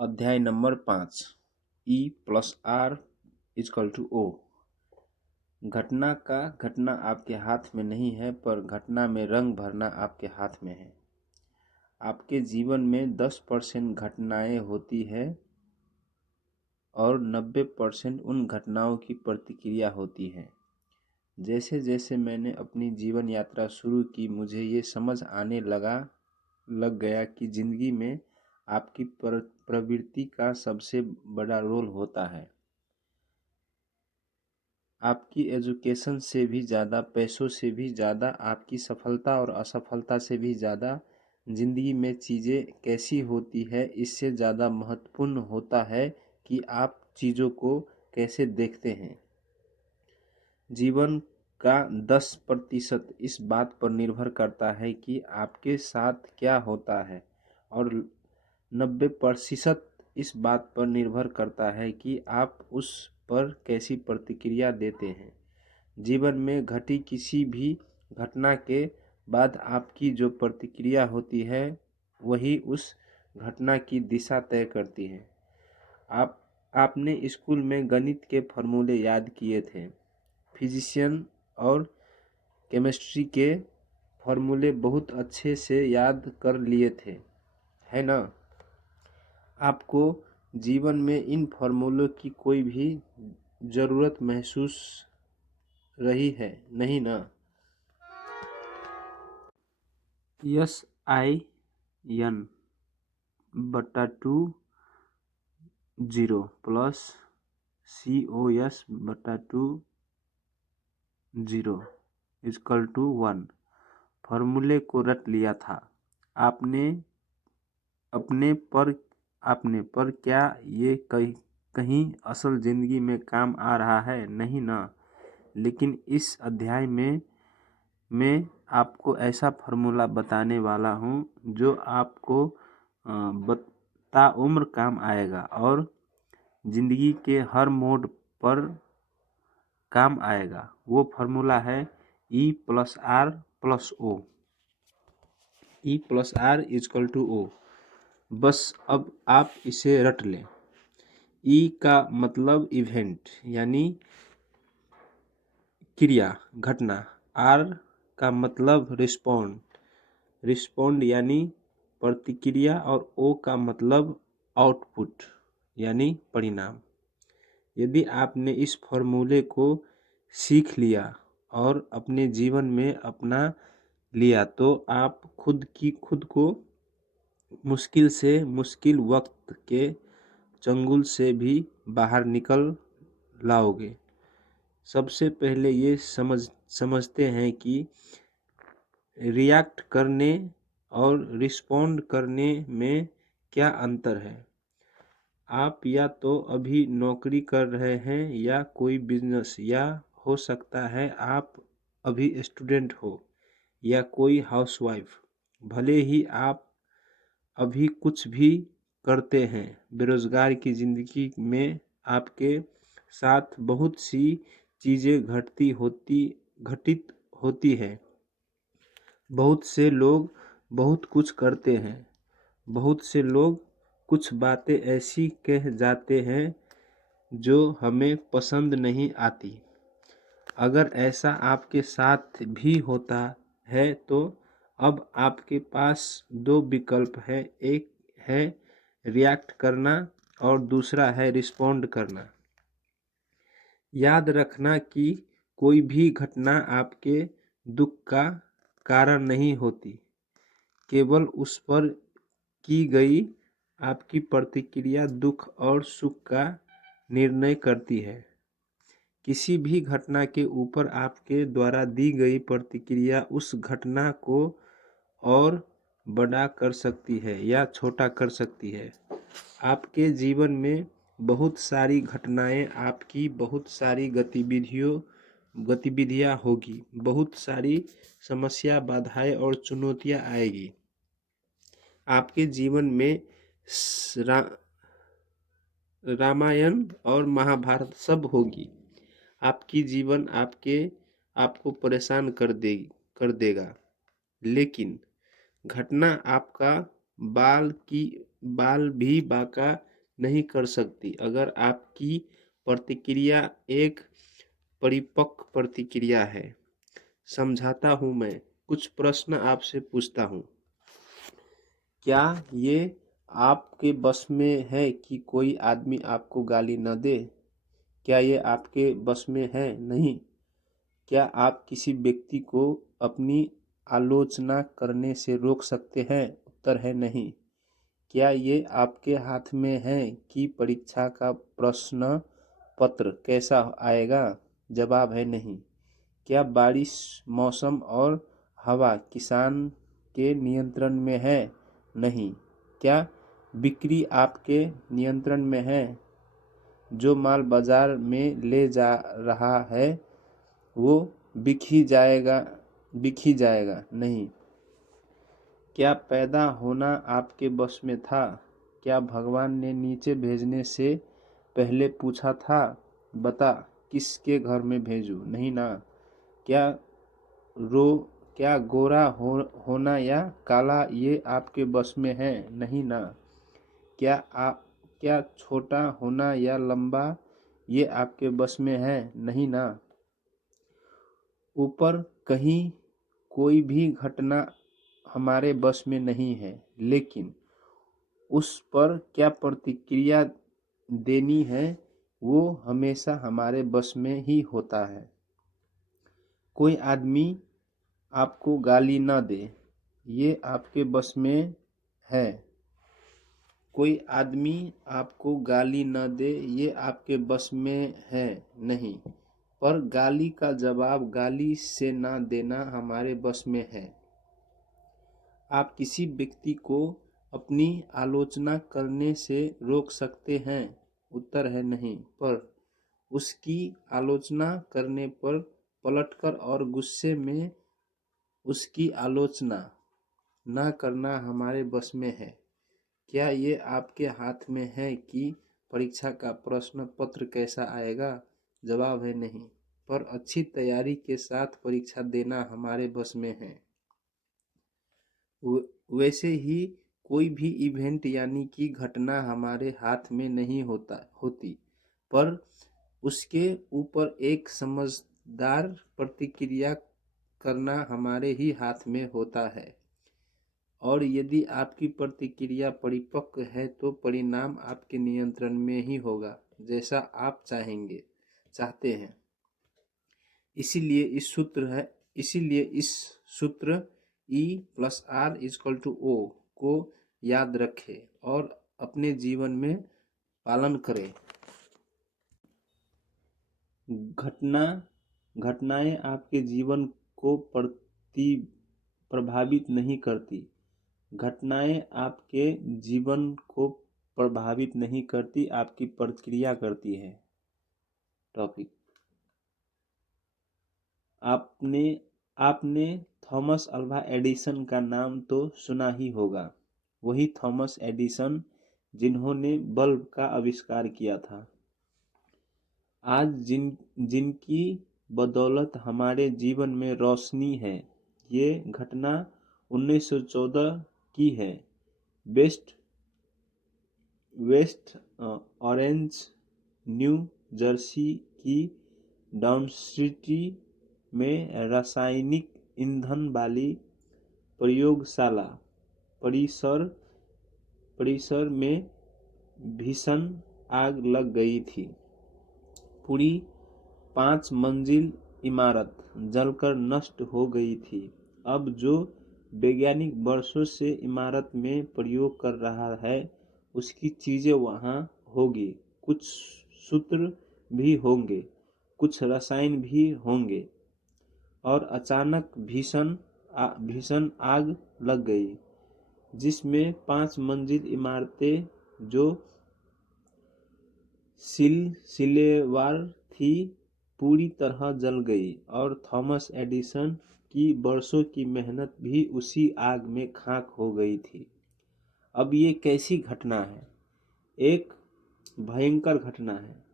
अध्याय number 5 E plus R is equal to O। घटना आपके हाथ में नहीं है, पर घटना में रंग भरना आपके हाथ में है। आपके जीवन में 10% घटनाएं होती है और 90% उन घटनाओं की प्रतिक्रिया होती है। जैसे जैसे मैंने अपनी जीवन यात्रा शुरू की, मुझे ये समझ आने लग गया कि जिंदगी में आपकी प्रवृत्ति का सबसे बड़ा रोल होता है। आपकी एजुकेशन से भी ज़्यादा, पैसों से भी ज़्यादा, आपकी सफलता और असफलता से भी ज़्यादा जिंदगी में चीज़ें कैसी होती है, इससे ज़्यादा महत्वपूर्ण होता है कि आप चीज़ों को कैसे देखते हैं। जीवन का 10% इस बात पर निर्भर करता है कि आपके साथ क्या होता है, और 90% इस बात पर निर्भर करता है कि आप उस पर कैसी प्रतिक्रिया देते हैं। जीवन में घटी किसी भी घटना के बाद आपकी जो प्रतिक्रिया होती है, वही उस घटना की दिशा तय करती है। आपने स्कूल में गणित के फॉर्मूले याद किए थे, फिजिशियन और केमिस्ट्री के फॉर्मूले बहुत अच्छे से याद कर लिए थे, है ना? आपको जीवन में इन फॉर्मूलों की कोई भी ज़रूरत महसूस रही है, नहीं ना? SIN/2 0 plus COS/2 0 is equal to 1 फॉर्मूले को रट लिया था आपने पर क्या ये कहीं असल जिंदगी में काम आ रहा है, नहीं ना? लेकिन इस अध्याय में मैं आपको ऐसा फॉर्मूला बताने वाला हूँ जो आपको ताउम्र काम आएगा और जिंदगी के हर मोड़ पर काम आएगा। वो फॉर्मूला है E+R+O। E+R is equal to O। बस अब आप इसे रट लें। E का मतलब इवेंट यानी क्रिया, घटना। R का मतलब रिस्पॉन्ड यानी प्रतिक्रिया, और O का मतलब आउटपुट यानी परिणाम। यदि आपने इस फॉर्मूले को सीख लिया और अपने जीवन में अपना लिया, तो आप खुद को मुश्किल से मुश्किल वक्त के चंगुल से भी बाहर निकल लाओगे। सबसे पहले ये समझते हैं कि रिएक्ट करने और रिस्पॉन्ड करने में क्या अंतर है। आप या तो अभी नौकरी कर रहे हैं या कोई बिजनेस, या हो सकता है आप अभी स्टूडेंट हो या कोई हाउसवाइफ। भले ही आप अभी कुछ भी करते हैं, बेरोजगार की जिंदगी में आपके साथ बहुत सी चीज़ें घटित होती है। बहुत से लोग बहुत कुछ करते हैं, बहुत से लोग कुछ बातें ऐसी कह जाते हैं जो हमें पसंद नहीं आती। अगर ऐसा आपके साथ भी होता है, तो अब आपके पास दो विकल्प है। एक है रिएक्ट करना और दूसरा है रिस्पॉन्ड करना। याद रखना कि कोई भी घटना आपके दुख का कारण नहीं होती, केवल उस पर की गई आपकी प्रतिक्रिया दुख और सुख का निर्णय करती है। किसी भी घटना के ऊपर आपके द्वारा दी गई प्रतिक्रिया उस घटना को और बड़ा कर सकती है या छोटा कर सकती है। आपके जीवन में बहुत सारी घटनाएं, आपकी बहुत सारी गतिविधियां होगी, बहुत सारी समस्या, बाधाएं और चुनौतियां आएगी। आपके जीवन में रामायण और महाभारत सब होगी। आपकी जीवन आपको परेशान कर देगा, लेकिन घटना आपका बाल भी बांका नहीं कर सकती अगर आपकी प्रतिक्रिया एक परिपक्व प्रतिक्रिया है। समझाता हूँ मैं, कुछ प्रश्न आपसे पूछता हूँ। क्या ये आपके बस में है कि कोई आदमी आपको गाली न दे? क्या ये आपके बस में है? नहीं। क्या आप किसी व्यक्ति को अपनी आलोचना करने से रोक सकते हैं? उत्तर है नहीं। क्या ये आपके हाथ में है कि परीक्षा का प्रश्न पत्र कैसा आएगा? जवाब है नहीं। क्या बारिश, मौसम और हवा किसान के नियंत्रण में है? नहीं। क्या बिक्री आपके नियंत्रण में है? जो माल बाजार में ले जा रहा है वो बिक ही जाएगा? नहीं। क्या पैदा होना आपके बस में था? क्या भगवान ने नीचे भेजने से पहले पूछा था, बता किसके घर में भेजूं? नहीं ना। क्या रो क्या गोरा होना या काला ये आपके बस में है? नहीं ना। क्या छोटा होना या लंबा ये आपके बस में है? नहीं ना। ऊपर कहीं कोई भी घटना हमारे बस में नहीं है, लेकिन उस पर क्या प्रतिक्रिया देनी है वो हमेशा हमारे बस में ही होता है। कोई आदमी आपको गाली न दे, ये आपके बस में है। कोई आदमी आपको गाली न दे, ये आपके बस में है नहीं। पर गाली का जवाब गाली से न देना हमारे बस में है। आप किसी व्यक्ति को अपनी आलोचना करने से रोक सकते हैं? उत्तर है नहीं। पर उसकी आलोचना करने पर पलटकर और गुस्से में उसकी आलोचना न करना हमारे बस में है। क्या ये आपके हाथ में है कि परीक्षा का प्रश्न पत्र कैसा आएगा? जवाब है नहीं। पर अच्छी तैयारी के साथ परीक्षा देना हमारे बस में है। वैसे ही कोई भी इवेंट यानी कि घटना हमारे हाथ में नहीं होती, पर उसके ऊपर एक समझदार प्रतिक्रिया करना हमारे ही हाथ में होता है। और यदि आपकी प्रतिक्रिया परिपक्व है तो परिणाम आपके नियंत्रण में ही होगा, जैसा आप चाहते हैं। इसीलिए इस सूत्र E+R=O को याद रखें और अपने जीवन में पालन करें। घटनाएं आपके जीवन को प्रभावित नहीं करती। घटनाएं आपके जीवन को प्रभावित नहीं करती, आपकी प्रतिक्रिया करती है। टॉपिक आपने थॉमस अल्वा एडिसन का नाम तो सुना ही होगा। वही थॉमस एडिसन जिन्होंने बल्ब का आविष्कार किया था। आज जिनकी बदौलत हमारे जीवन में रोशनी है, ये घटना 1914 की है। वेस्ट ऑरेंज न्यू जर्सी की डाउनसिटी में रासायनिक ईंधन वाली प्रयोगशाला परिसर में भीषण आग लग गई थी। पूरी 5 मंजिल इमारत जलकर नष्ट हो गई थी। अब जो वैज्ञानिक वर्षों से इमारत में प्रयोग कर रहा है, उसकी चीजें वहां होगी। कुछ सूत्र भी होंगे, कुछ रसायन भी होंगे। और अचानक भीषण आग लग गई, जिसमें 5 मंजिल इमारतें जो सिलसिलेवार थी पूरी तरह जल गई और थॉमस एडिसन की वर्षों की मेहनत भी उसी आग में खाक हो गई थी। अब ये कैसी घटना है? एक भयंकर घटना है,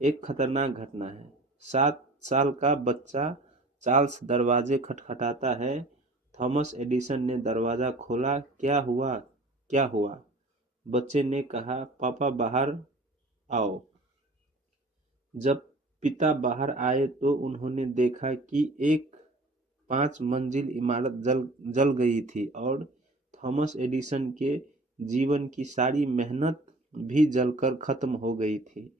एक खतरनाक घटना है। 7 साल का बच्चा चार्ल्स दरवाजे खटखटाता है। थॉमस एडिसन ने दरवाजा खोला। क्या हुआ? बच्चे ने कहा, पापा बाहर आओ। जब पिता बाहर आए तो उन्होंने देखा कि एक 5 मंजिल इमारत जल गई थी और थॉमस एडिसन के जीवन की सारी मेहनत भी जलकर खत्म हो गई थी।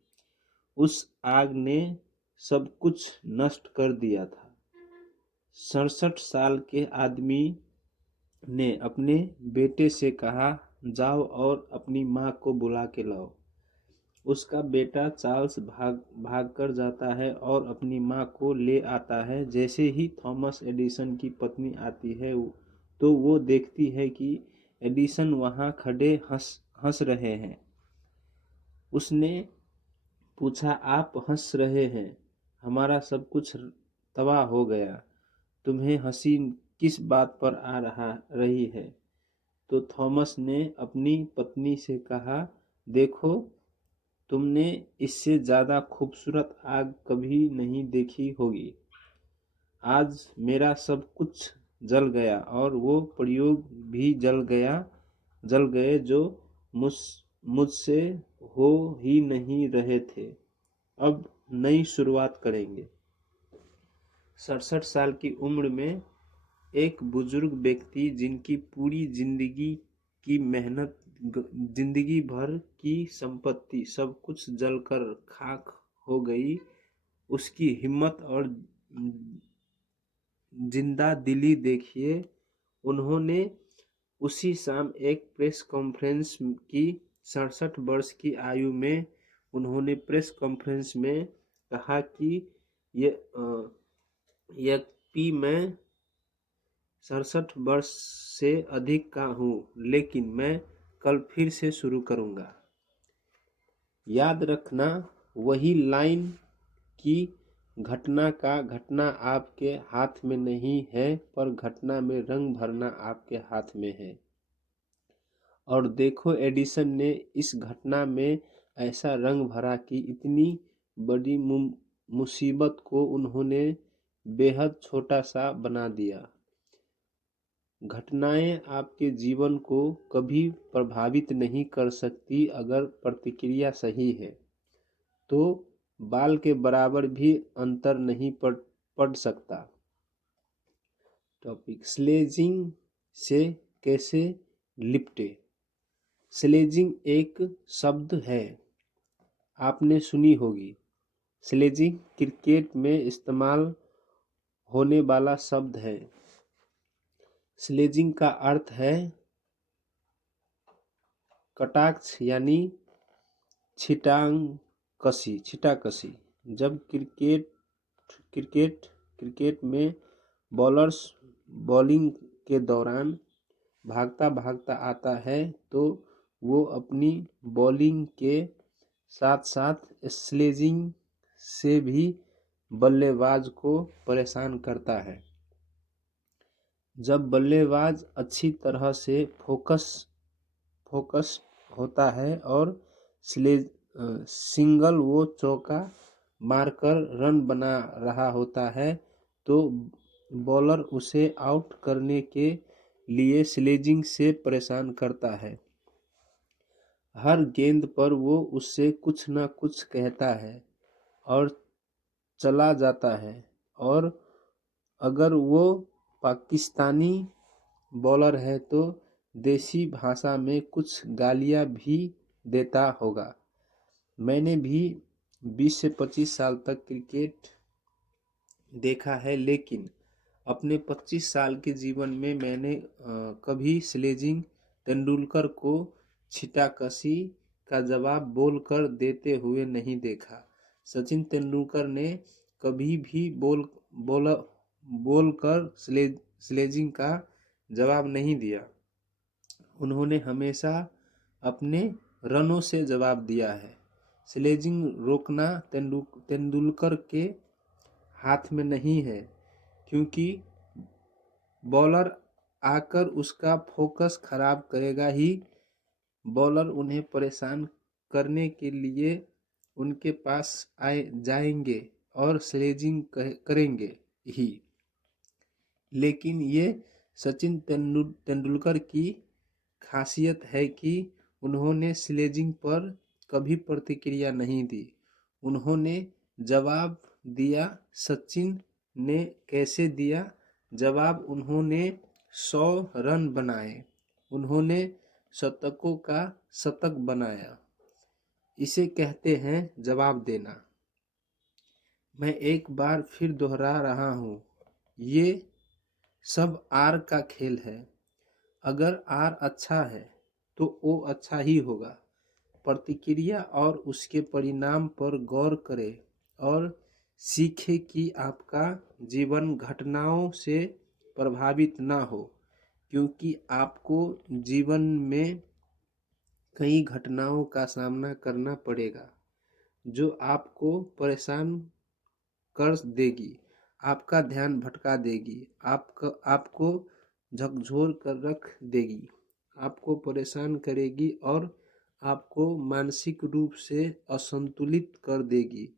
उस आग ने सब कुछ नष्ट कर दिया था। 67 साल के आदमी ने अपने बेटे से कहा, जाओ और अपनी माँ को बुला के लाओ। उसका बेटा चार्ल्स भागकर जाता है और अपनी माँ को ले आता है। जैसे ही थॉमस एडिसन की पत्नी आती है तो वो देखती है कि एडिसन वहाँ खड़े हंस रहे हैं। उसने पूछा, आप हंस रहे हैं? हमारा सब कुछ तबाह हो गया। तुम्हें हंसी किस बात पर रही है? तो थॉमस ने अपनी पत्नी से कहा, देखो, तुमने इससे ज्यादा खूबसूरत आग कभी नहीं देखी होगी। आज मेरा सब कुछ जल गया और वो प्रयोग भी जल गए जो मुझसे हो ही नहीं रहे थे। अब नई शुरुआत करेंगे। 67 साल की उम्र में एक बुजुर्ग व्यक्ति जिनकी पूरी जिंदगी मेहनत, जिंदगी भर की संपत्ति सब कुछ जलकर खाक हो गई, उसकी हिम्मत और जिंदा दिली देखिए। उन्होंने उसी शाम एक प्रेस कॉन्फ्रेंस की। 67 वर्ष की आयु में उन्होंने प्रेस कॉन्फ्रेंस में कहा कि यद्यपि मैं 67 वर्ष से अधिक का हूँ, लेकिन मैं कल फिर से शुरू करूँगा। याद रखना वही लाइन कि घटना आपके हाथ में नहीं है, पर घटना में रंग भरना आपके हाथ में है। और देखो, एडिसन ने इस घटना में ऐसा रंग भरा कि इतनी बड़ी मुसीबत को उन्होंने बेहद छोटा सा बना दिया। घटनाएं आपके जीवन को कभी प्रभावित नहीं कर सकती अगर प्रतिक्रिया सही है। तो बाल के बराबर भी अंतर नहीं पड़ सकता। टॉपिक, स्लेजिंग से कैसे लिपटे। स्लेजिंग एक शब्द है, आपने सुनी होगी। स्लेजिंग क्रिकेट में इस्तेमाल होने वाला शब्द है। स्लेजिंग का अर्थ है कटाक्ष यानी छिटाकसी। जब क्रिकेट में बॉलर्स बॉलिंग के दौरान भागता भागता आता है तो वो अपनी बॉलिंग के साथ साथ स्लेजिंग से भी बल्लेबाज को परेशान करता है। जब बल्लेबाज अच्छी तरह से फोकस होता है और सिंगल वो चौका मारकर रन बना रहा होता है तो बॉलर उसे आउट करने के लिए स्लेजिंग से परेशान करता है। हर गेंद पर वो उससे कुछ न कुछ कहता है और चला जाता है, और अगर वो पाकिस्तानी बॉलर है तो देसी भाषा में कुछ गालियां भी देता होगा। मैंने भी 20 से 25 साल तक क्रिकेट देखा है, लेकिन अपने 25 साल के जीवन में मैंने कभी स्लेजिंग तेंदुलकर को छिटाकशी का जवाब बोलकर देते हुए नहीं देखा। सचिन तेंदुलकर ने कभी भी बोलकर स्लेजिंग का जवाब नहीं दिया। उन्होंने हमेशा अपने रनों से जवाब दिया है। स्लेजिंग रोकना तेंदुलकर के हाथ में नहीं है, क्योंकि बॉलर आकर उसका फोकस खराब करेगा ही। बॉलर उन्हें परेशान करने के लिए उनके पास जाएंगे और स्लेजिंग करेंगे ही। लेकिन ये सचिन तेंदुलकर की खासियत है कि उन्होंने स्लेजिंग पर कभी प्रतिक्रिया नहीं दी। उन्होंने जवाब दिया। सचिन ने कैसे दिया जवाब? उन्होंने 100 रन बनाए। उन्होंने शतकों का शतक बनाया। इसे कहते हैं जवाब देना। मैं एक बार फिर दोहरा रहा हूँ, ये सब आर का खेल है। अगर आर अच्छा है तो ओ अच्छा ही होगा। प्रतिक्रिया और उसके परिणाम पर गौर करें और सीखें कि आपका जीवन घटनाओं से प्रभावित ना हो, क्योंकि आपको जीवन में कई घटनाओं का सामना करना पड़ेगा जो आपको परेशान कर देगी, आपका ध्यान भटका देगी, आपको झकझोर कर रख देगी, आपको परेशान करेगी और आपको मानसिक रूप से असंतुलित कर देगी,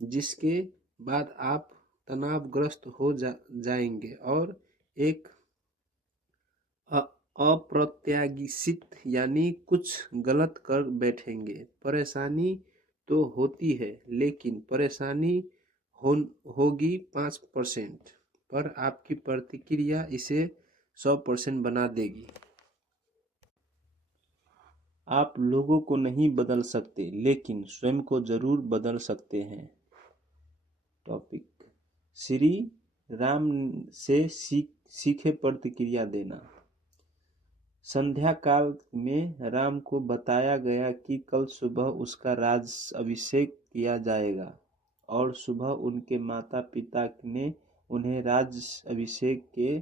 जिसके बाद आप तनावग्रस्त हो जाएंगे और एक अप्रत्याशित यानी कुछ गलत कर बैठेंगे। परेशानी तो होती है, लेकिन परेशानी होगी 5%, पर आपकी प्रतिक्रिया इसे 100% बना देगी। आप लोगों को नहीं बदल सकते, लेकिन स्वयं को जरूर बदल सकते हैं। टॉपिक: श्री राम से सीखे प्रतिक्रिया देना। संध्या काल में राम को बताया गया कि कल सुबह उसका राज अभिषेक किया जाएगा और सुबह उनके माता पिता ने उन्हें राज अभिषेक के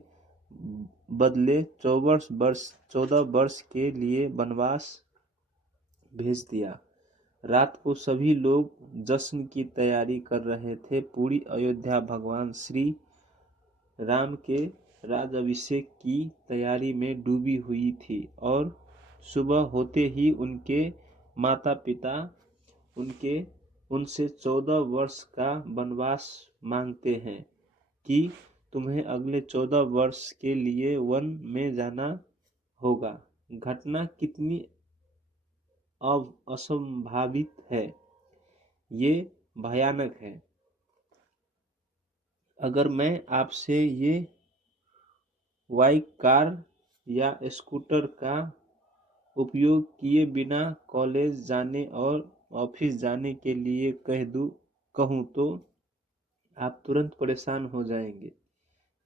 बदले 14 वर्ष के लिए वनवास भेज दिया। रात को सभी लोग जश्न की तैयारी कर रहे थे। पूरी अयोध्या भगवान श्री राम के राजाभिषेक की तैयारी में डूबी हुई थी और सुबह होते ही उनके माता पिता उनसे 14 वर्ष का वनवास मांगते हैं कि तुम्हें अगले 14 वर्ष के लिए वन में जाना होगा। घटना कितनी असंभावित है, ये भयानक है। अगर मैं आपसे ये बाइक, कार या स्कूटर का उपयोग किए बिना कॉलेज जाने और ऑफिस जाने के लिए कहूँ तो आप तुरंत परेशान हो जाएंगे।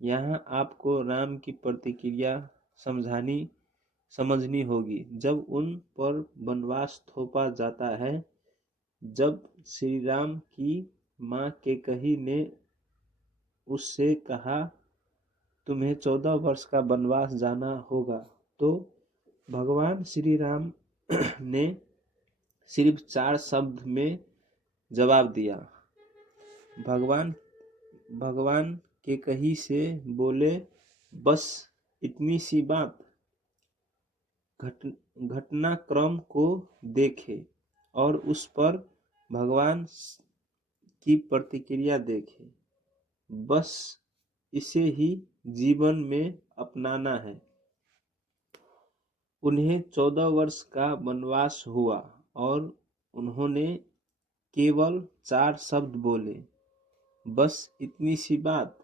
यहाँ आपको राम की प्रतिक्रिया समझनी होगी। जब उन पर वनवास थोपा जाता है, जब श्री राम की माँ कैकेयी ने उससे कहा तुम्हें 14 वर्ष का वनवास जाना होगा, तो भगवान श्री राम ने सिर्फ 4 शब्द में जवाब दिया। भगवान कैकेयी से बोले, बस इतनी सी बात। घटनाक्रम को देखें और उस पर भगवान की प्रतिक्रिया देखें। बस इसे ही जीवन में अपनाना है। उन्हें 14 वर्ष का वनवास हुआ और उन्होंने केवल 4 शब्द बोले, बस इतनी सी बात।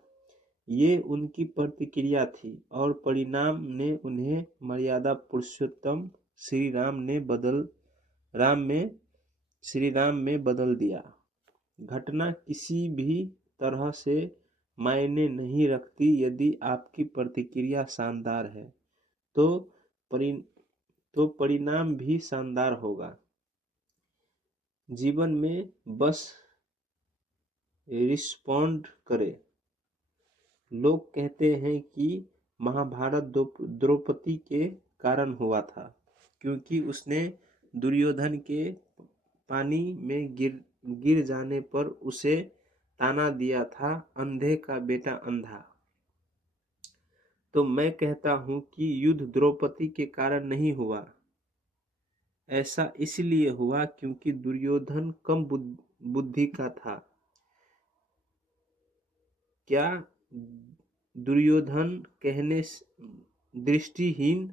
ये उनकी प्रतिक्रिया थी और परिणाम ने उन्हें मर्यादा पुरुषोत्तम श्री राम में बदल दिया। घटना किसी भी तरह से मायने नहीं रखती। यदि आपकी प्रतिक्रिया शानदार है तो परिणाम भी शानदार होगा। जीवन में बस रिस्पॉन्ड करें। लोग कहते हैं कि महाभारत द्रौपदी के कारण हुआ था, क्योंकि उसने दुर्योधन के पानी में गिर जाने पर उसे ताना दिया था, अंधे का बेटा अंधा। तो मैं कहता हूँ कि युद्ध द्रौपदी के कारण नहीं हुआ। ऐसा इसलिए हुआ क्योंकि दुर्योधन कम बुद्धि का था। क्या दुर्योधन दृष्टिहीन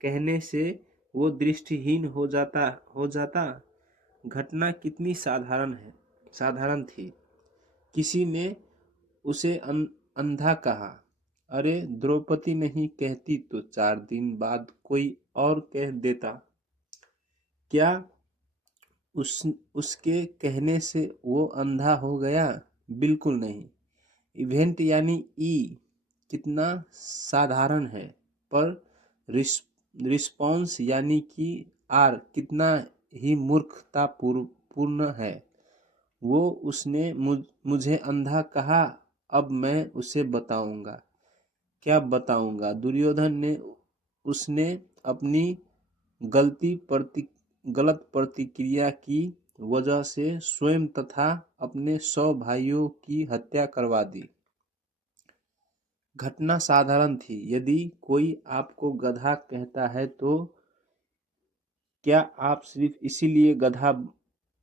कहने से वो दृष्टिहीन हो जाता। घटना कितनी साधारण थी। किसी ने उसे अंधा कहा। अरे द्रौपदी नहीं कहती तो 4 दिन बाद कोई और कह देता। क्या उसके कहने से वो अंधा हो गया? बिल्कुल नहीं। इवेंट यानी ई कितना साधारण है, पर रिस्पॉन्स यानी कि आर कितना ही मूर्खतापूर्ण है। वो उसने मुझे अंधा कहा, अब मैं उसे बताऊंगा। क्या बताऊंगा? दुर्योधन ने उसने अपनी गलत प्रतिक्रिया की वजह से स्वयं तथा अपने 100 भाइयों की हत्या करवा दी। घटना साधारण थी। यदि कोई आपको गधा कहता है तो क्या आप सिर्फ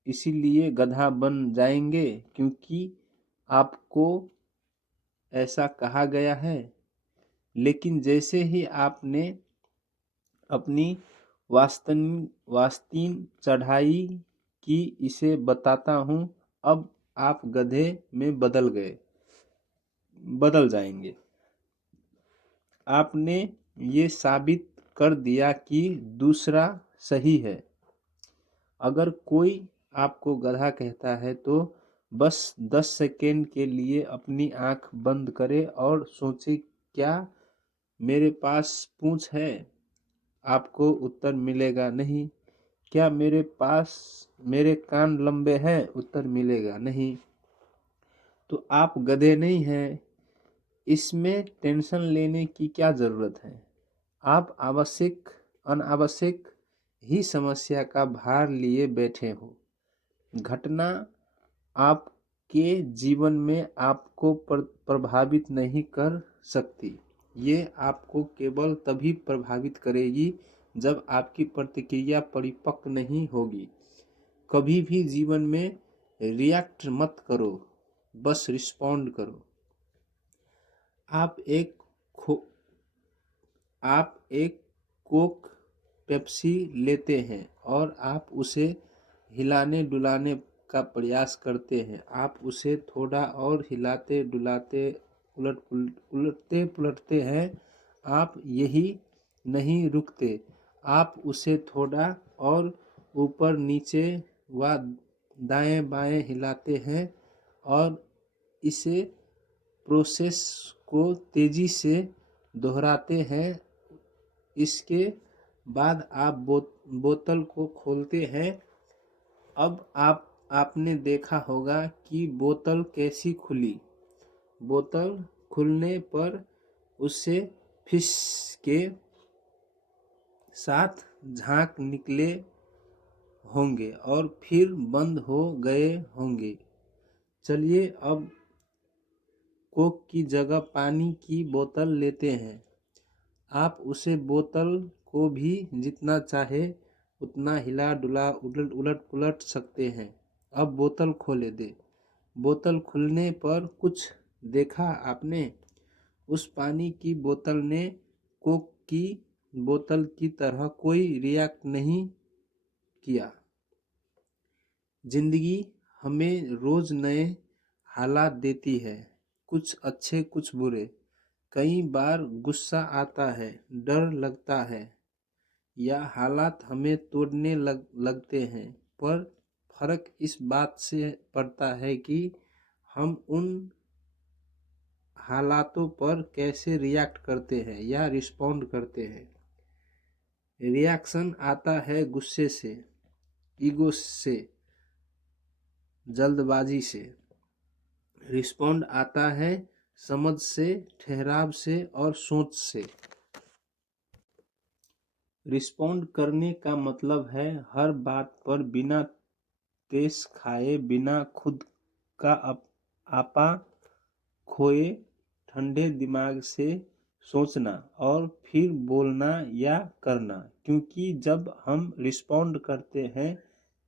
इसीलिए गधा बन जाएंगे क्योंकि आपको ऐसा कहा गया है? लेकिन जैसे ही आपने अपनी वास्तीन चढ़ाई कि इसे बताता हूँ, अब आप गधे में बदल जाएंगे। आपने ये साबित कर दिया कि दूसरा सही है। अगर कोई आपको गधा कहता है तो बस 10 सेकेंड के लिए अपनी आंख बंद करे और सोचे, क्या मेरे पास पूंछ है? आपको उत्तर मिलेगा नहीं। क्या मेरे कान लंबे हैं? उत्तर मिलेगा नहीं। तो आप गधे नहीं हैं। इसमें टेंशन लेने की क्या जरूरत है? आप अनावश्यक ही समस्या का भार लिए बैठे हो। घटना आपके जीवन में आपको प्रभावित नहीं कर सकती। ये आपको केवल तभी प्रभावित करेगी जब आपकी प्रतिक्रिया परिपक्व नहीं होगी। कभी भी जीवन में रिएक्ट मत करो, बस रिस्पॉन्ड करो। आप एक कोक पेप्सी लेते हैं और आप उसे हिलाने डुलाने का प्रयास करते हैं। आप उसे थोड़ा और हिलाते डुलाते उलटते पुलटते हैं। आप यही नहीं रुकते। आप उसे थोड़ा और ऊपर नीचे व दाएं बाएं हिलाते हैं और इसे प्रोसेस को तेजी से दोहराते हैं। इसके बाद आप बोतल को खोलते हैं। अब आपने देखा होगा कि बोतल कैसी खुली। बोतल खुलने पर उससे फिश के साथ झाग निकले होंगे और फिर बंद हो गए होंगे। चलिए अब कोक की जगह पानी की बोतल लेते हैं। आप उसे बोतल को भी जितना चाहे उतना हिला डुला उलट पुलट सकते हैं। अब बोतल खोले दे। बोतल खुलने पर कुछ देखा आपने? उस पानी की बोतल ने कोक की बोतल की तरह कोई रिएक्ट नहीं किया। जिंदगी हमें रोज नए हालात देती है, कुछ अच्छे कुछ बुरे। कई बार गुस्सा आता है, डर लगता है या हालात हमें तोड़ने लगते हैं, पर फर्क इस बात से पड़ता है कि हम उन हालातों पर कैसे रिएक्ट करते हैं या रिस्पॉन्ड करते हैं। रिएक्शन आता है गुस्से से, ईगो से, जल्दबाजी से। रिस्पॉन्ड आता है समझ से, ठहराव से और सोच से। रिस्पॉन्ड करने का मतलब है हर बात पर बिना तेस खाए, बिना खुद का आपा खोए ठंडे दिमाग से सोचना और फिर बोलना या करना। क्योंकि जब हम रिस्पॉन्ड करते हैं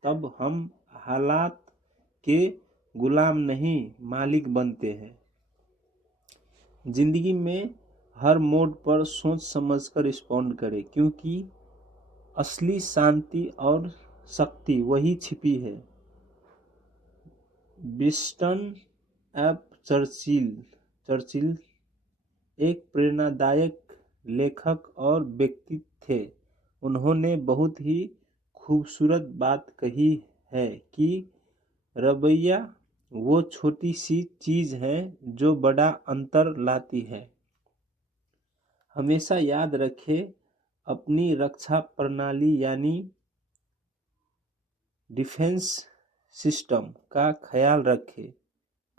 तब हम हालात के गुलाम नहीं, मालिक बनते हैं। जिंदगी में हर मोड़ पर सोच समझकर रिस्पॉन्ड करें, क्योंकि असली शांति और शक्ति वही छिपी है। विंस्टन एफ चर्चिल एक प्रेरणादायक लेखक और व्यक्ति थे। उन्होंने बहुत ही खूबसूरत बात कही है कि रवैया वो छोटी सी चीज है जो बड़ा अंतर लाती है। हमेशा याद रखें, अपनी रक्षा प्रणाली यानी डिफेंस सिस्टम का ख्याल रखें।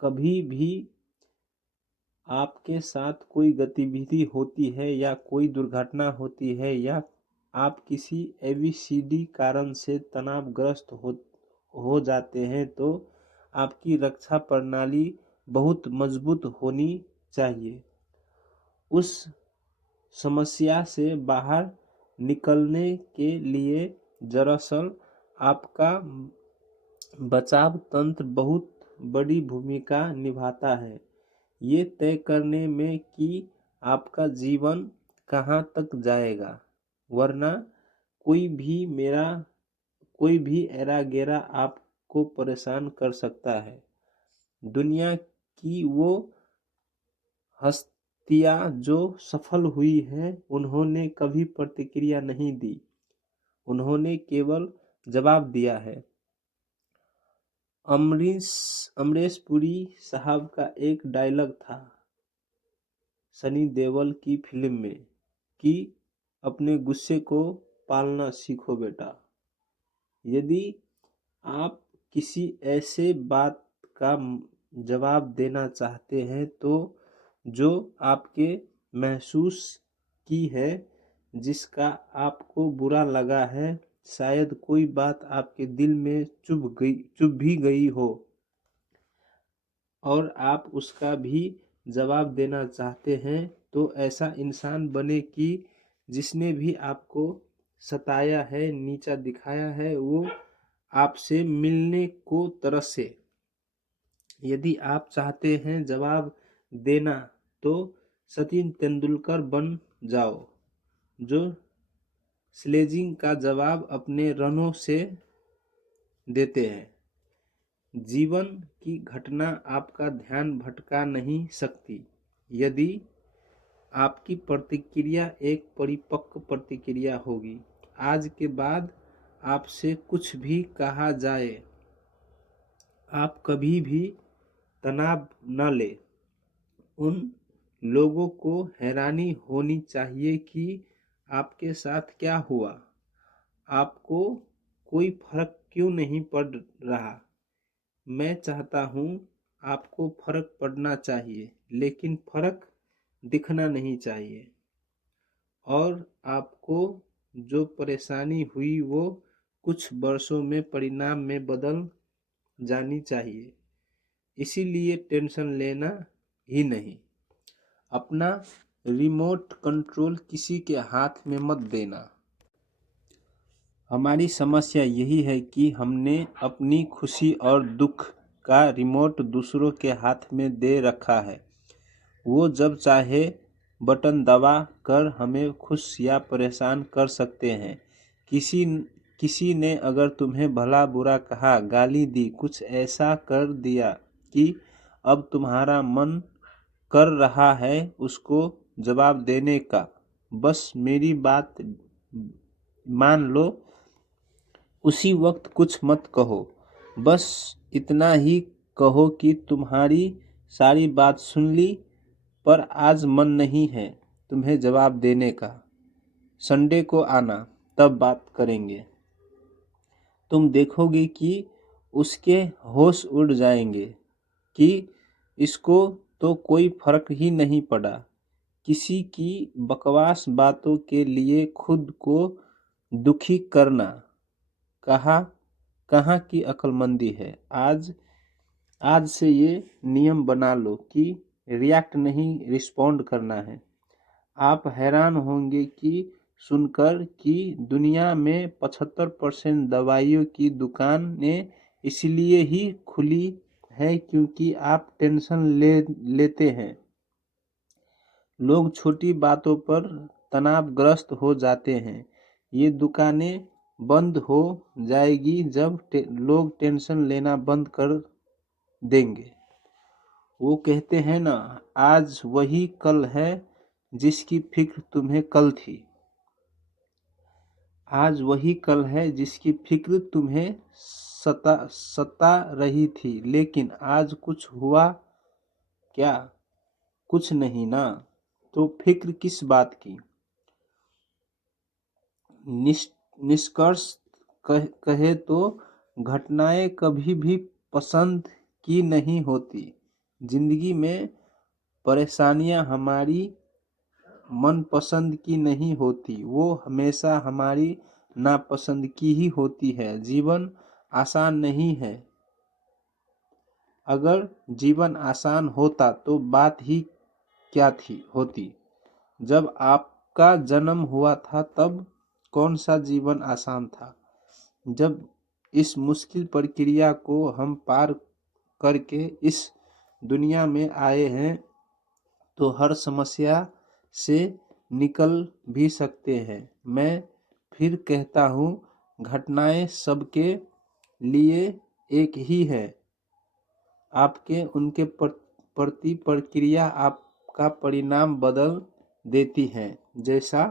कभी भी आपके साथ कोई गतिविधि होती है या कोई दुर्घटना होती है या आप किसी ABCD कारण से तनावग्रस्त हो जाते हैं तो आपकी रक्षा प्रणाली बहुत मजबूत होनी चाहिए। उस समस्या से बाहर निकलने के लिए दरअसल आपका बचाव तंत्र बहुत बड़ी भूमिका निभाता है, ये तय करने में कि आपका जीवन कहाँ तक जाएगा। वरना कोई भी एरा गेरा आपको परेशान कर सकता है। दुनिया की वो हस्तियां जो सफल हुई हैं, उन्होंने कभी प्रतिक्रिया नहीं दी, उन्होंने केवल जवाब दिया है। अमरीश पुरी साहब का एक डायलॉग था सनी देओल की फिल्म में कि अपने गुस्से को पालना सीखो बेटा। यदि आप किसी ऐसे बात का जवाब देना चाहते हैं तो जो आपके महसूस की है, जिसका आपको बुरा लगा है, शायद कोई बात आपके दिल में चुभ भी गई हो और आप उसका भी जवाब देना चाहते हैं, तो ऐसा इंसान बने कि जिसने भी आपको सताया है, नीचा दिखाया है, वो आपसे मिलने को तरसे। यदि आप चाहते हैं जवाब देना तो सचिन तेंदुलकर बन जाओ, जो स्लेजिंग का जवाब अपने रनों से देते हैं। जीवन की घटना आपका ध्यान भटका नहीं सकती यदि आपकी प्रतिक्रिया एक परिपक्व प्रतिक्रिया होगी। आज के बाद आपसे कुछ भी कहा जाए, आप कभी भी तनाव न ले। उन लोगों को हैरानी होनी चाहिए कि आपके साथ क्या हुआ, आपको कोई फर्क क्यों नहीं पड़ रहा। मैं चाहता हूँ आपको फर्क पड़ना चाहिए, लेकिन फर्क दिखना नहीं चाहिए। और आपको जो परेशानी हुई वो कुछ वर्षों में परिणाम में बदल जानी चाहिए। इसीलिए टेंशन लेना ही नहीं। अपना रिमोट कंट्रोल किसी के हाथ में मत देना। हमारी समस्या यही है कि हमने अपनी खुशी और दुख का रिमोट दूसरों के हाथ में दे रखा है। वो जब चाहे बटन दबा कर हमें खुश या परेशान कर सकते हैं। किसी ने अगर तुम्हें भला बुरा कहा, गाली दी, कुछ ऐसा कर दिया कि अब तुम्हारा मन कर रहा है उसको जवाब देने का, बस मेरी बात मान लो। उसी वक्त कुछ मत कहो, बस इतना ही कहो कि तुम्हारी सारी बात सुन ली, पर आज मन नहीं है तुम्हें जवाब देने का। संडे को आना, तब बात करेंगे। तुम देखोगे कि उसके होश उड़ जाएंगे कि इसको तो कोई फर्क ही नहीं पड़ा। किसी की बकवास बातों के लिए खुद को दुखी करना कहाँ की अक्लमंदी है। आज से ये नियम बना लो कि रिएक्ट नहीं, रिस्पॉन्ड करना है। आप हैरान होंगे कि सुनकर कि दुनिया में 75% दवाइयों की दुकानें इसलिए ही खुली है क्योंकि आप टेंशन लेते हैं। लोग छोटी बातों पर तनावग्रस्त हो जाते हैं, ये दुकानें बंद हो जाएगी जब लोग टेंशन लेना बंद कर देंगे। वो कहते हैं ना, आज वही कल है जिसकी फिक्र तुम्हें कल थी। आज वही कल है जिसकी फिक्र तुम्हें सता रही थी, लेकिन आज कुछ हुआ क्या? कुछ नहीं ना, तो फिक्र किस बात की? निष्कर्ष कहे तो घटनाएं कभी भी पसंद की नहीं होती। जिंदगी में परेशानियां हमारी मनपसंद की नहीं होती, वो हमेशा हमारी नापसंद की ही होती है। जीवन आसान नहीं है। अगर जीवन आसान होता तो बात ही क्या थी होती। जब आपका जन्म हुआ था तब कौन सा जीवन आसान था? जब इस मुश्किल प्रक्रिया को हम पार करके इस दुनिया में आए हैं तो हर समस्या से निकल भी सकते हैं। मैं फिर कहता हूँ, घटनाएं सबके लिए एक ही है। आपके उनके प्रति प्रक्रिया आपका परिणाम बदल देती है। जैसा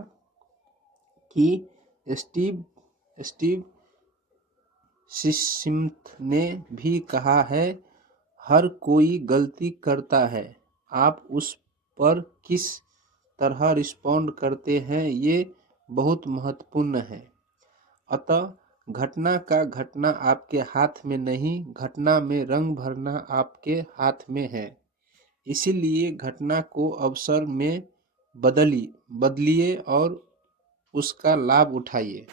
कि स्टीव स्मिथ ने भी कहा है, हर कोई गलती करता है, आप उस पर किस तरह रिस्पॉन्ड करते हैं ये बहुत महत्वपूर्ण है। अतः घटना आपके हाथ में नहीं, घटना में रंग भरना आपके हाथ में है। इसीलिए घटना को अवसर में बदलिए और उसका लाभ उठाइए।